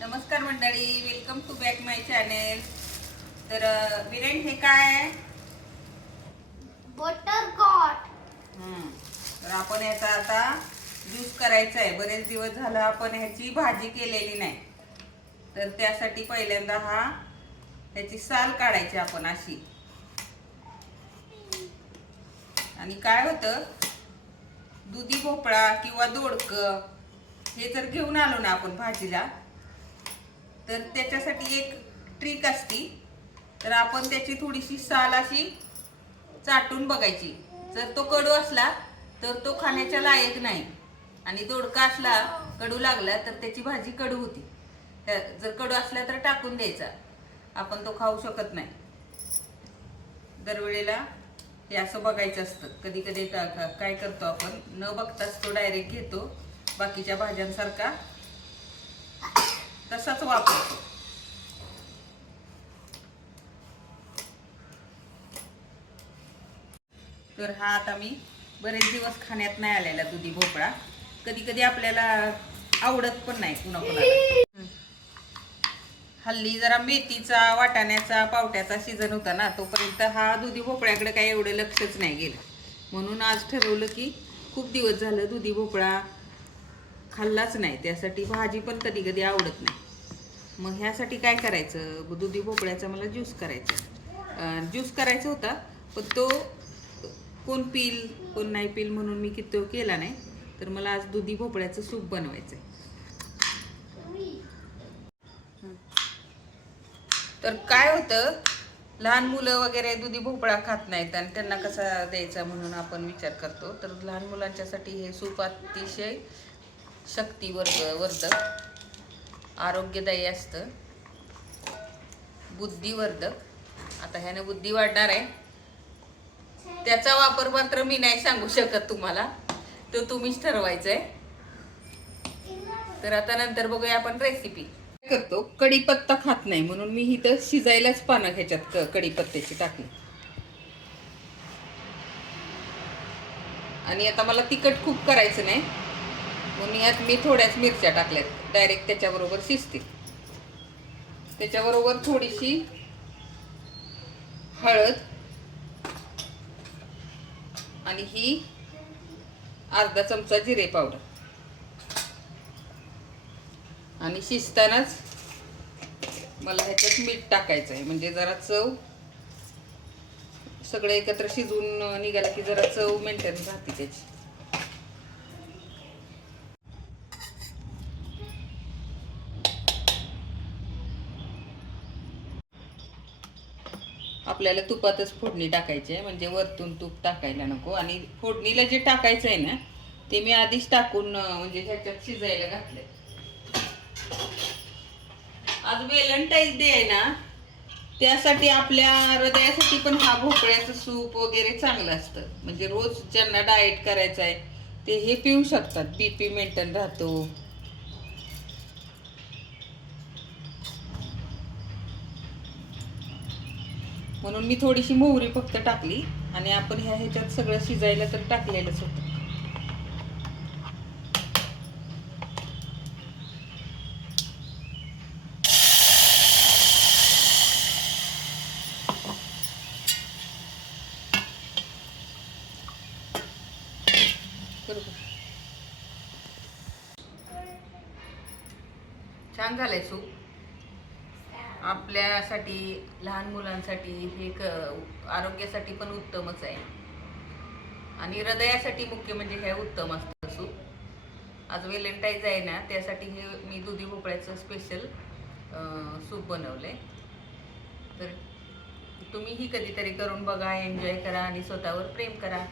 नमस्कार मंडळी, welcome to back my channel. तर विरेन हे काय आहे? बटरकॉट. तर आपण याचा आता ज्यूस करायचा आहे. बरेच दिवस झालं आपण ह्याची भाजी केलेली नाही, तर त्यासाठी पहिल्यांदा ह्याची साल काढायची आपण अशी. आणि काय होतं, दुधी भोपळा किंवा दोडकं हे जर घेऊन आलो ना आपण भाजीला, तर त्याच्यासाठी एक ट्रिक असती. तर आपण त्याची थोडीशी साल अशी चाटून बघायची. जर तो कडू असला तर तो खाण्याच्या लायक नाही, आणि दोडका असला कडू लागला तर त्याची भाजी कडू होती. जर कडू असला तर टाकून द्यायचा, आपण तो खाऊ शकत नाही. दरवेळेला हे असं बघायचं असतं. कधी कधी काय करतो आपण, न बघताच तो डायरेक्ट घेतो, बाकीच्या भाज्यांसारखा तसाच वापरतो. तर हा आता मी बरेच दिवस खाण्यात नाही आलेला दुधी भोपळा. कधी कधी आपल्याला आवडत पण नाही कुणाकुणाला. हल्ली जरा मेथीचा, वाटाण्याचा, पावट्याचा सीझन होता ना, तोपर्यंत हा दुधी भोपळ्याकडे काही एवढं लक्षच नाही गेलं. म्हणून आज ठरवलं की खूप दिवस झालं दुधी भोपळा खाल्लाच नाही, त्यासाठी भाजी पण कधी कधी आवडत नाही. मग ह्यासाठी काय करायचं, दुधी भोपळ्याचा मला ज्यूस करायचा होता. पण तो कोण पिल कोण नाही पिल म्हणून मी किती केला नाही. तर मला आज दुधी भोपळ्याचं सूप बनवायचं आहे. तर काय होतं, लहान मुलं वगैरे दुधी भोपळा खात नाहीत आणि त्यांना कसा द्यायचा म्हणून आपण विचार करतो. तर लहान मुलांच्यासाठी हे सूप अतिशय शक्तिवर्धक, आरोग्यदायी असतं, बुद्धिवर्धक. आता ह्याने बुद्धी वाढणार आहे. त्याचा वापर मात्र मी नाही सांगू शकत तुम्हाला, तो तुम्हीच ठरवायचा आहे. तर आता नंतर बघूया आपण रेसिपी. करतो, कढीपत्ता खात नाही म्हणून मी इथं शिजायलाच पानं ह्याच्यात कढीपत्त्याची टाकली. आणि आता मला तिखट खूप करायचं नाही म्हणून यात मी थोड्याच मिरच्या टाकल्यात, डायरेक्ट त्याच्याबरोबर शिजते. त्याच्याबरोबर थोडीशी हळद आणि ही अर्धा चमचा जिरे पावडर. आणि शिजतानाच मला ह्याच्यात मीठ टाकायचं आहे, म्हणजे जरा चव सगळं एकत्र शिजून निघाला की जरा चव मेंटेन राहते त्याची. आपल्याला तुपातच फोडणी टाकायची आहे, म्हणजे वरतून तूप टाकायला नको. आणि फोडणीला जे टाकायचं आहे ना, ते मी आधीच टाकून म्हणजे ह्याच्यात शिजायला घातलंय. आज व्हॅलेंटाईन्स डे आहे ना, त्यासाठी आपल्या हृदयासाठी पण हा भोपळ्याचं सूप वगैरे चांगलं असतं. म्हणजे रोज ज्यांना डाएट करायचं आहे ते हे पिऊ शकतात. बीपी मेंटेन राहतो. म्हणून मी थोडीशी मोहरी फक्त टाकली. आणि आपण ह्याच्यात सगळं शिजायला तर टाकलेलंच होतं. छान झालंय सूप. आपल्यासाठी, लहान मुलांसाठी हे आरोग्यासाठी पण उत्तमच आहे. आणि हृदयासाठी मुख्य म्हणजे हे उत्तम असतं सूप. आज व्हॅलेंटाईन्स आहे ना, त्यासाठी हे मी दुधी भोपळ्याचं स्पेशल सूप बनवलंय. तर तुम्हीही कधीतरी करून बघा, एन्जॉय करा आणि स्वतःवर प्रेम करा.